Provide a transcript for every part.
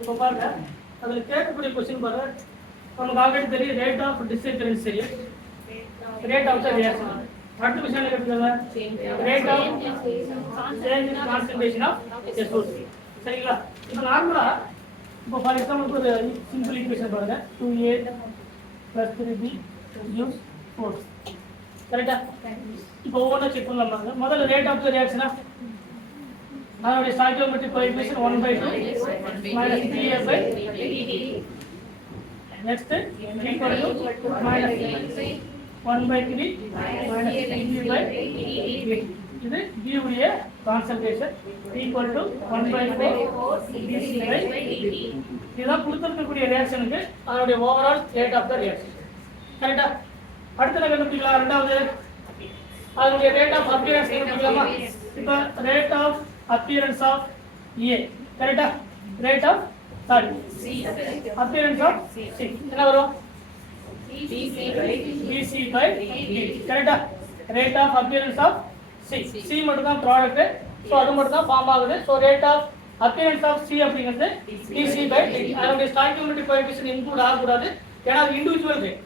இப்போ பாருங்க அதில் கேட்கக்கூடிய கொஸ்டின் பாருங்க நமக்கு ஆல்ரெடி தெரியும் ரேட் ஆஃப் டிஸ்அப்பியரன்ஸ் தெரியும் ரேட் ஆஃப் த ரியாக்ஷன் அடுத்த கொஸ்டின் என்ன கேட்குறாங்க rate of change in concentration of SO3 சரிங்களா இப்போ நார்மலா இப்போ ஃபார் எக்ஸாம்பிள் ஒரு சிம்பிள் ஈக்குவேஷன் பாருங்க 2A + 3B gives 4 கரெக்ட்டா இப்போ ஒவ்வொன்றா செக் பண்ணலாம் பாருங்க முதல்ல ரேட் ஆஃப் த ரியாக்ஷனா அதனுடைய stoichiometric coefficient 1/2 minus dA/dt next equal to minus 1/3 minus dB/dt இது B உடைய கான்சன்ட்ரேஷன் equal to 1/4 dC/dt இதுதான் கொடுத்திருக்கக்கூடிய ரியாக்ஷனுக்கு அதனுடைய overall rate of the reaction கரெக்ட்டா அடுத்து என்ன கண்டுபிடிக்கலாம் இரண்டாவது அதனுடைய ரேட் ஆஃப் அப்பியரன்ஸ் கண்டுபிடிக்கலாமா இப்போ rate of appearance of A correct rate of sorry C appearance of C என்ன வரும் BC by D correct rate of appearance of C மட்டும் தான் ப்ராடக்ட் சோ அது மட்டும் தான் ஃபார்ம் ஆகுது so rate of appearance of C அப்படிங்கிறது BC by D அதோட ஸ்டாய்கியோமெட்ரிக் கோஎஃபிஷியன்ட் இன்க்ளூட் ஆக கூடாது ஏனா அது இன்டிவிஜுவல் ரேட்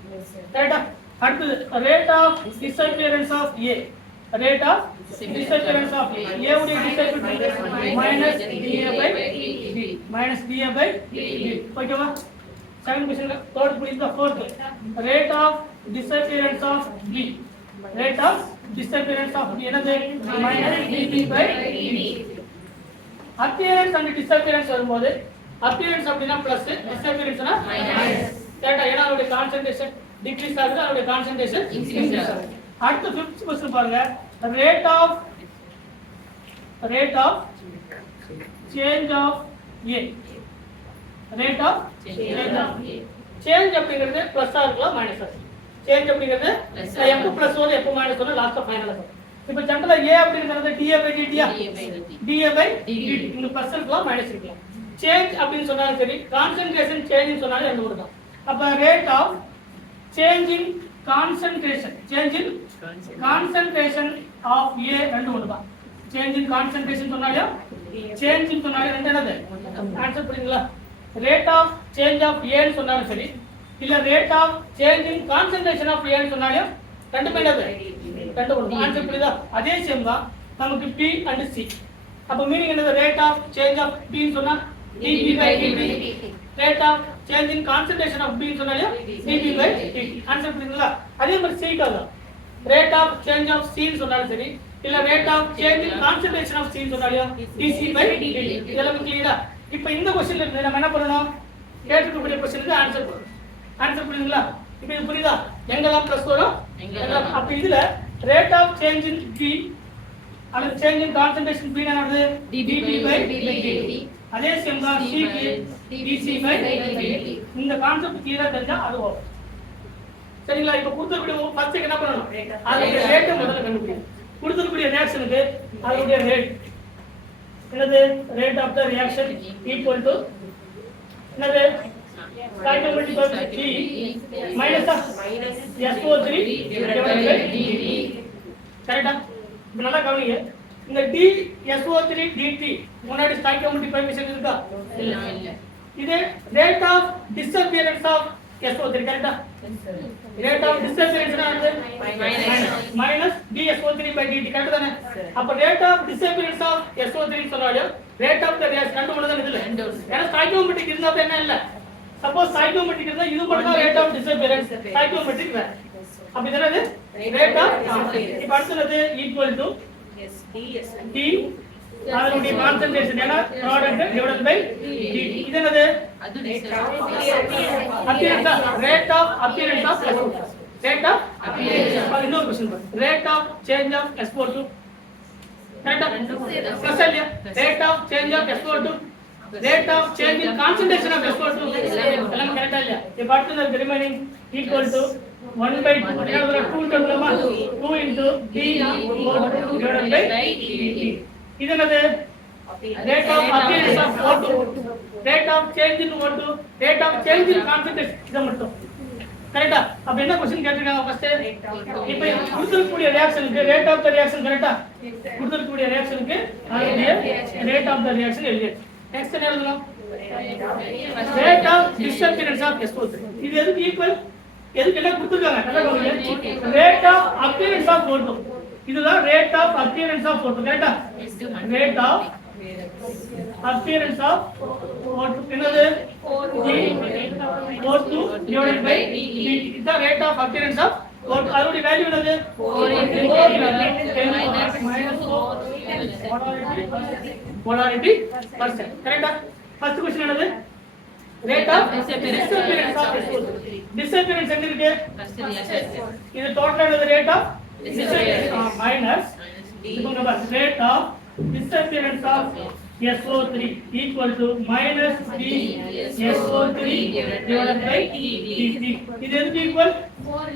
கரெக்ட்டா அடுத்து rate of disappearance of A rate of disappearance of A உடைய disappearance minus dA/dt minus dA/dt ஓகேவா second question third put the fourth rate of disappearance of B rate of disappearance of B என்னது minus dB/dt appearance and disappearance வரும்போது appearance அப்படினா plus disappearanceனா minus கரெக்ட்டா ஏனா அதோட concentration degrees ஆகுது அதோட concentration increase ஆகுது அடுத்து 5th क्वेश्चन பாருங்க rate of change of A rate of change அப்படிங்கிறது பிளஸ் இருக்கலாம் மைனஸ் change அப்படிங்கிறது எப்ப பிளஸ் வரும் எப்ப மைனஸ் வரும் லாஸ்ட் ஃபைனல் வரும் இப்போ ஜெனரலா A அப்படிங்கிறது dA/dt dA/dt இந்த பிளஸ் இருக்கலாம் மைனஸ் இருக்கலாம் change அப்படினு சொன்னாலும் சரி கான்சன்ட்ரேஷன் சேஞ்ச் சொன்னாலும் ரெண்டு வரும் அப்ப rate of change in concentration of A ரெண்டு ஒண்ணுதான் change in concentration சொன்னாலும் change in சொன்னாலும் ரெண்டு என்னது ஆன்சர் புரியுங்களா rate of change of A ன்னு சொன்னாலும் சரி இல்ல rate of change in concentration of A ன்னு சொன்னாலும் ரெண்டு என்னது ரெண்டு ஒண்ணு ஆன்சர் புரியுதா அதே சேம் தான் நமக்கு P and C அப்ப மீனிங் என்னது rate of change of P ன்னு சொன்னா dB/dt rate of change in concentration of B சொன்னாலும் dB/dt ஆன்சர் புரியுங்களா அதே மாதிரி C க்கு rate of change of C ன்னு சொன்னாலும் சரி இல்ல rate of change in concentration of C ன்னு சொன்னாலும் dC/dt இதெல்லாம் கிளியரா இப்போ இந்த क्वेश्चनல இருந்து நம்ம என்ன பண்ணனும் கேட்டிருக்கக்கூடிய क्वेश्चनக்கு ஆன்சர் பண்ணனும் ஆன்சர் புரியுங்களா இப்போ இது புரியுதா எங்கெல்லாம் பிளஸ் வரும் எங்கெல்லாம் அப்ப இதுல rate of change in B அல்லது change in concentration B என்னது dB/dt அதே சேம் தான் C க்கு dC/dt இந்த கான்செப்ட் கிளியரா தெரிஞ்சா அது ஓகே சரிங்களா இப்போ கொடுத்திருக்கிற ஃபர்ஸ்ட் என்ன பண்ணனும் அதோட ரேட் முதல்ல கண்டுபிடிக்கணும் கொடுத்திருக்கிற ரியாக்ஷனுக்கு அதோட ரேட் என்னது rate of the reaction equal to என்னது stoichiometric coefficient T minus SO3 divided by dt கரெக்ட்டா இப்போ நல்லா கவனிங்க இந்த dSO3 dt முன்னாடி ஸ்டாய்கியோமெட்ரிக் கோஎஃபிஷியன்ட் இருக்கா இல்ல இது rate of disappearance of SO3 கரெக்ட்டா rate of disappearance என்னது minus dSO3/dt கரெக்ட் தானே அப்ப rate of disappearance of SO3 சொன்னாலும் rate of the reaction ரெண்டு ஒண்ணு தான் இதுல ஏன்னா ஸ்டாய்கியோமெட்ரிக் இருந்தா என்ன இல்ல சப்போஸ் ஸ்டாய்கியோமெட்ரிக் இருந்தா இது மட்டும் தான் rate of disappearance ஸ்டாய்கியோமெட்ரிக் வேற அப்ப இது என்னது rate of இப்போ அடுத்து equal to D அதனுடைய கான்சன்ட்ரேஷன் என்ன ப்ராடக்ட் டிவைடட் பை dt இது என்னது appearance rate of appearance of rate of appearance இன்னொரு क्वेश्चन பாருங்க rate of change of SO2 கரெக்ட்டா பிளஸ் இல்லையா rate of change of SO2 rate of change in concentration of SO2 எல்லாம் கரெக்ட்டா இல்லையா இப்போ அடுத்து ரிமைனிங் equal to 1/2 என்னது 2 டேர்ம்லமா 2 into D divided by dt இது என்னது rate of appearance of O2 rate of change in O2 rate of change in concentration இது மட்டும் கரெக்ட்டா அப்ப என்ன क्वेश्चन கேட்டிருக்காங்க ஃபர்ஸ்ட் இப்போ கொடுத்திருக்கக்கூடிய ரியாக்ஷனுக்கு ரேட் ஆஃப் தி ரியாக்ஷன் கரெக்ட்டா கொடுத்திருக்கக்கூடிய ரியாக்ஷனுக்கு அதோட ரேட் ஆஃப் தி ரியாக்ஷன் எழுதியாச்சு நெக்ஸ்ட் என்ன எழுதணும் rate of disappearance of SO3. இது எதுக்கு ஈக்குவல்? எதுக்கு என்ன கொடுத்திருக்காங்க? நல்லா கவனிங்க. Rate of appearance of O2. இதுதான் rate of appearance of O2. கரெக்ட்டா? Rate of appearance of O2 என்னது O2 divided by dt is the rate of appearance of O2. அதோட வேல்யூ என்னது 4 minus 4 molarity percent. கரெக்ட்டா? ஃபர்ஸ்ட் क्वेश्चन என்னது rate of disappearance of SO3. disappearance எங்க இருக்கு? இது total என்னது rate of disappearance minus இப்போ நம்ம rate of disappearance of SO3 equal to minus d SO3 divided by dt. இது எதுக்கு ஈக்குவல்? 4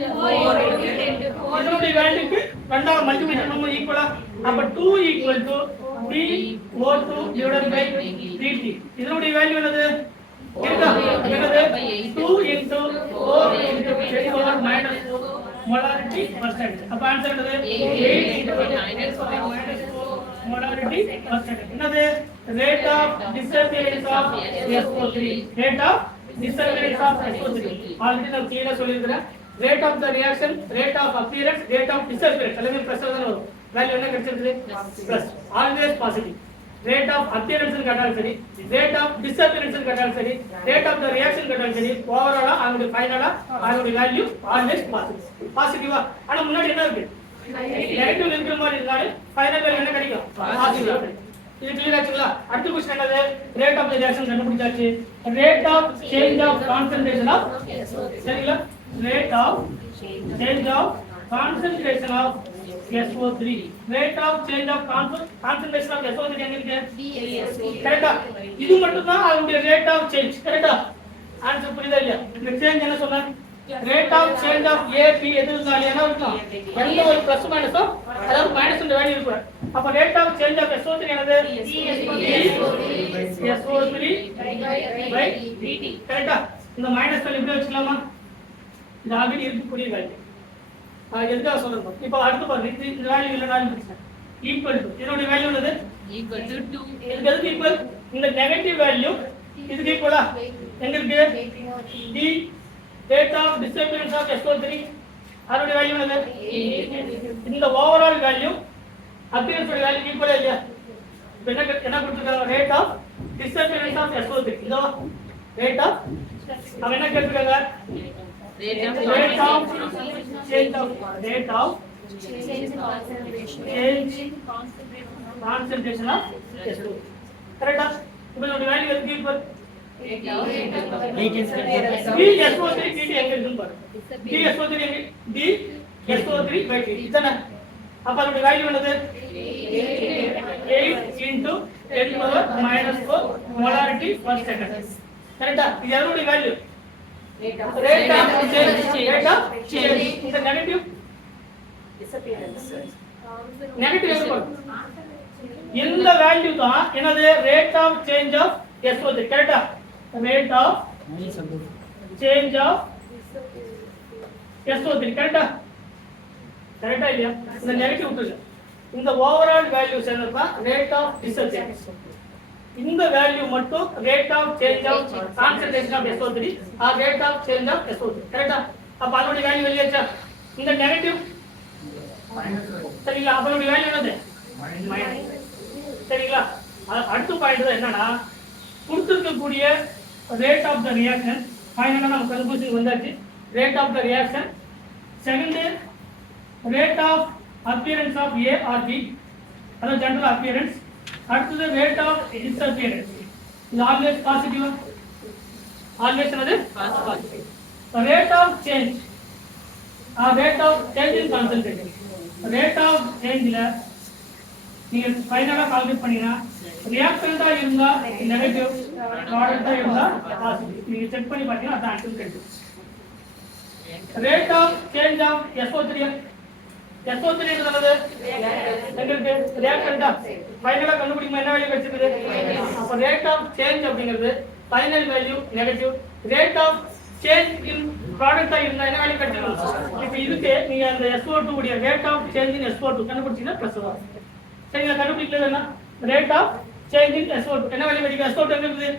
இதனுடைய வேல்யூக்கு ரெண்டாவது மல்டிப்ளிகேஷன் நம்ம ஈக்குவலா? அப்ப 2 equal to d O2 divided by dt. இதனுடைய வேல்யூ என்னது? இருக்கா? என்னது? 2 into 4 into 10 power minus 4 molarity percent. அப்ப ஆன்சர் என்னது? 8 into 10 power minus 4 molarity percent. என்னது? rate of disappearance of SO3. rate of disappearance of SO3. Already நான் கிளியரா சொல்லியிருக்கிறேன். rate of the reaction, rate of appearance, rate of disappearance எல்லாமே plus தான் வரும். Value என்ன கிடைச்சிருக்கு? Plus. Always positive. rate of appearance கேட்டாலும் சரி, rate of disappearance கேட்டாலும் சரி, rate of the reaction கேட்டாலும் சரி, ஓவராலா அதோட ஃபைனலா அதோட வேல்யூ ஆல்வேஸ் பாசிட்டிவ். பாசிட்டிவா? ஆனா முன்னாடி என்ன இருக்கு? நெகட்டிவ் இருக்கிற மாதிரி இருந்தாலும் ஃபைனல் வேல்யூ என்ன கிடைக்கும்? பாசிட்டிவ். இது கிளியர் ஆச்சுங்களா? அடுத்த क्वेश्चन என்னது? ரேட் ஆஃப் தி ரியாக்ஷன் கண்டுபிடிச்சாச்சு. Rate of change of concentration of சரிங்களா? Rate of change of concentration of SO3. Rate of change of concentration of SO3 எங்க இருக்கு? கரெக்ட்டா? இது மட்டும் தான் அதோட ரேட் ஆஃப் சேஞ்ச். கரெக்ட்டா? ஆன்சர் புரியுதா இல்லையா? இந்த சேஞ்ச் என்ன சொன்னா? rate of change of AP எது இருந்தாலும் என்ன இருக்கும்? எந்த ஒரு பிளஸ் மைனஸோ அதாவது மைனஸ் இந்த வேல்யூ இருக்கும். அப்ப rate of change of SO3 என்னது? SO3 by dt. கரெக்ட்டா? இந்த மைனஸ் வேல்யூ இப்படி வச்சுக்கலாமா? இது ஆல்ரெடி இருக்கக்கூடிய வேல்யூ. எதுக்காக சொல்றோம்? இப்போ அடுத்து பாருங்க. இந்த வேல்யூ இல்லனாலும் பிரச்சனை. ஈக்குவல் டு இதோட வேல்யூ என்னது? Equal to 2. இதுக்கு எதுக்கு ஈக்குவல்? இந்த நெகட்டிவ் வேல்யூ இதுக்கு ஈக்குவலா? எங்க இருக்கு? d rate of disappearance of SO3 அதோட வேல்யூ என்னது? இந்த ஓவரால் வேல்யூ appearance ஓட வேல்யூ ஈக்குவலா இல்லையா? இப்போ என்ன கொடுத்திருக்காங்க? rate of disappearance of SO3. இதோ rate of அவ என்ன கேட்டிருக்காங்க? rate of change of concentration of SO3. கரெக்ட்டா? இப்போ இதோட வேல்யூ எதுக்கு ஈக்குவல்? DSO3 dt எங்க இருக்குன்னு பாருங்க. DSO3 எங்க? DSO3 by dt. இதானே? அப்ப அதோட வேல்யூ என்னது? 8 into 10 power minus 4 molarity per second. கரெக்ட்டா? இது எதோட வேல்யூ? rate of change. இந்த நெகட்டிவ் disappearance. நெகட்டிவ் எங்க? இந்த வேல்யூ தான் என்னது? rate of change of SO3. கரெக்ட்டா? rate of change of SO3. கரெக்ட்டா? கரெக்ட்டா இல்லையா? இந்த நெகட்டிவ் விட்டுருங்க. இந்த ஓவரால் வேல்யூஸ் என்னன்னா rate of disappearance. இந்த வேல்யூ மட்டும் rate of change of concentration of SO3 or rate of change of SO3. கரெக்ட்டா? அப்ப அதோட வேல்யூ வெளியாச்சா? இந்த நெகட்டிவ் சரிங்களா? அப்ப அதோட வேல்யூ என்னது? மைனஸ். சரிங்களா? அடுத்த பாயிண்ட் என்னன்னா கொடுத்திருக்கக்கூடிய rate of the reaction ஃபைனலா நம்ம கன்க்ளூஷன் வந்தாச்சு. rate of the reaction, second rate of appearance of A or B, அதாவது general appearance. அடுத்தது rate of disappearance. இது ஆல்வேஸ் பாசிட்டிவ். ஆல்வேஸ் என்னது? Positive. rate of change or rate of change in concentration. rate of changeல நீங்க ஃபைனலா calculate பண்ணீங்கன்னா ரியாக்டன்டா இருந்தா negative, ப்ராடக்ட்டா இருந்தா positive. நீங்க செக் பண்ணி பாத்தீங்கன்னா அதான் ஆன்சர் கிடைக்கும். Rate of change of SO3 என்னது? எங்களுக்கு ரியாக்டன்டா ஃபைனலா கண்டுபிடிக்கும் என்ன வேல்யூ கிடைச்சிருக்கு? அப்ப ரேட் ஆஃப் சேஞ்ச் அப்படிங்கிறது final value negative. Rate of change in ப்ராடக்ட்டா இருந்தா என்ன வேல்யூ கிடைச்சிருக்கு? இப்போ இதுக்கு நீங்க அந்த SO2 உடைய rate of change in SO2 கண்டுபிடிச்சீங்கன்னா பிளஸ் வரும். சரிங்களா? கண்டுபிடிக்கிறது என்ன? Rate of change in SO2 என்ன வேல்யூ கிடைக்கும்? SO2 எங்க இருக்குது?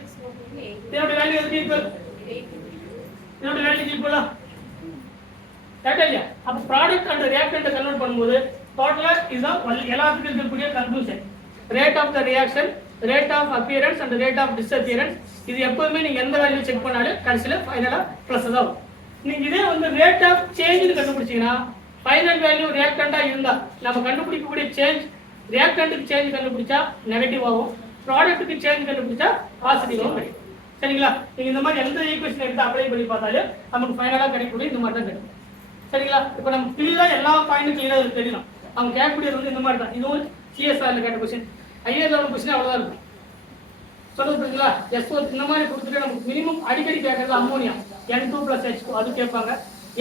இதோட வேல்யூ எதுக்கு ஈக்குவல்? இதோட வேல்யூ ஈக்குவலா? கரெக்டா இல்லையா? அப்ப ப்ராடக்ட் அண்ட் ரியாக்டன்ட் கன்வர்ட் பண்ணும்போது டோட்டலா இதுதான் எல்லாத்துக்கும் இருக்கக்கூடிய conclusion. Rate of the reaction, rate of appearance and rate of disappearance. இது எப்பவுமே நீங்க எந்த வேல்யூ செக் பண்ணாலும் கடைசியில ஃபைனலா பிளஸ் தான் வரும். நீங்க இதே வந்து ரேட் ஆஃப் சேஞ்ச் கண்டுபிடிச்சீங்கன்னா ஃபைனல் வேல்யூ ரியாக்டண்டா இருந்தா நம்ம கண்டுபிடிக்கக்கூடிய சேஞ்ச் ரியாக்டன்ட்டுக்கு சேஞ்ச் கண்டுபிடிச்சா நெகட்டிவ் ஆகும், ப்ராடக்ட்டுக்கு சேஞ்ச் கண்டுபிடிச்சா பாசிட்டிவாகவும் கிடைக்கும். சரிங்களா? நீங்க இந்த மாதிரி எந்த ஈக்குவேஷன் எடுத்து அப்ளை பண்ணி பார்த்தாலும் நமக்கு ஃபைனலா கிடைக்கக்கூடிய இந்த மாதிரி தான் கிடைக்கும். சரிங்களா? இப்போ நம்ம கிளியரா எல்லா பாயிண்ட்டும் கிளியரா தெரியணும். அவங்க கேட்கக்கூடியது வந்து இந்த மாதிரி தான். இதுவும் சிஎஸ்ஆர்ல கேட்ட கொஸ்டின், ஐஏஎஸ் லெவல் கொஸ்டின் அவ்வளவுதான் இருக்கும். சொல்லுது புரியுங்களா? S4 இந்த மாதிரி கொடுத்துட்டு நமக்கு மினிமம் அடிக்கடி கேட்கறது அம்மோனியா N2 + H2 அது கேட்பாங்க.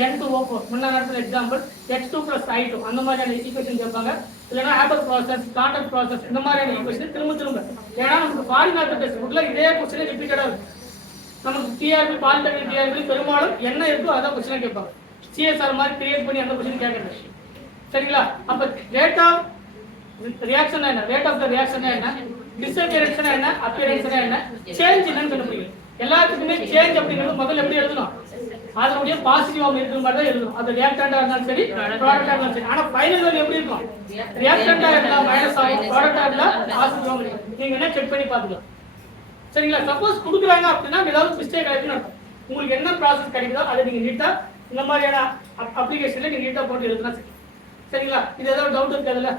N2O4 முன்ன நேரத்தில் எக்ஸாம்பிள் H2 + I2 அந்த மாதிரியான ஈக்குவேஷன் கேட்பாங்க. இல்லைன்னா ஹேபர் ப்ராசஸ், கான்டாக்ட் ப்ராசஸ் இந்த மாதிரியான ஈக்குவேஷன் திரும்ப ஏன்னா நமக்கு ஃபாரின் ஆர்டர் டெக்ஸ்ட் புக்ல இதே கொஸ்டின் ரிப்பீட்டடா இருக்கும். நமக்கு டிஆர்பி பாலிடெக்னிக் டிஆர்பி பெரும்பாலும் என்ன இருக்கோ அதான் கொஸ்டின் கேட்பாங்க. சிஎஸ்ஆர் மாதிரி கிரியேட் பண்ணி அந்த கொஸ்டின் கேட்கறது. சரிங்களா? அப்ப ரேட் ஆஃப் ரியாக்ஷன் என்ன, ரேட் ஆஃப் த ரியாக்ஷன் என்ன, டிஸ்அப்பியரன்ஸ் என்ன, அப்பியரன்ஸ் என்ன, சேஞ்ச் என்னன்னு கண்டுபிடிக்கணும். எல்லாத்துக்குமே சேஞ்ச் அப்படிங்கிறது முதல்ல எப்படி எழுதணும்? அதனுடைய பாசிட்டிவ் இருக்கிற மாதிரி தான் எழுதணும். அது ரியாக்டண்டா இருந்தாலும் சரி, ப்ராடக்டா இருந்தாலும் சரி. ஆனா ஃபைனல் வேல்யூ எப்படி இருக்கும்? ரியாக்டண்டா இருந்தா மைனஸ் ஆகும், ப்ராடக்டா இருந்தா பாசிட்டிவ். நீங்க என்ன செக் பண்ணி பாத்துக்கலாம். சரிங்களா? சப்போஸ் கொடுக்குறாங்க அப்படின்னா ஏதாவது மிஸ்டேக் ஆயிடுச்சுன்னு அர்த்தம். உங்களுக்கு என்ன ப்ராசஸ் கிடைக்குதோ அதை நீங்க நீட்டா இந்த மாதிரியான அப்ளிகேஷன்ல நீங்க நீட்டா போட்டு எழுதுனா சரி. சரிங்களா? இது ஏதாவது டவுட் இருக்காதுல்ல?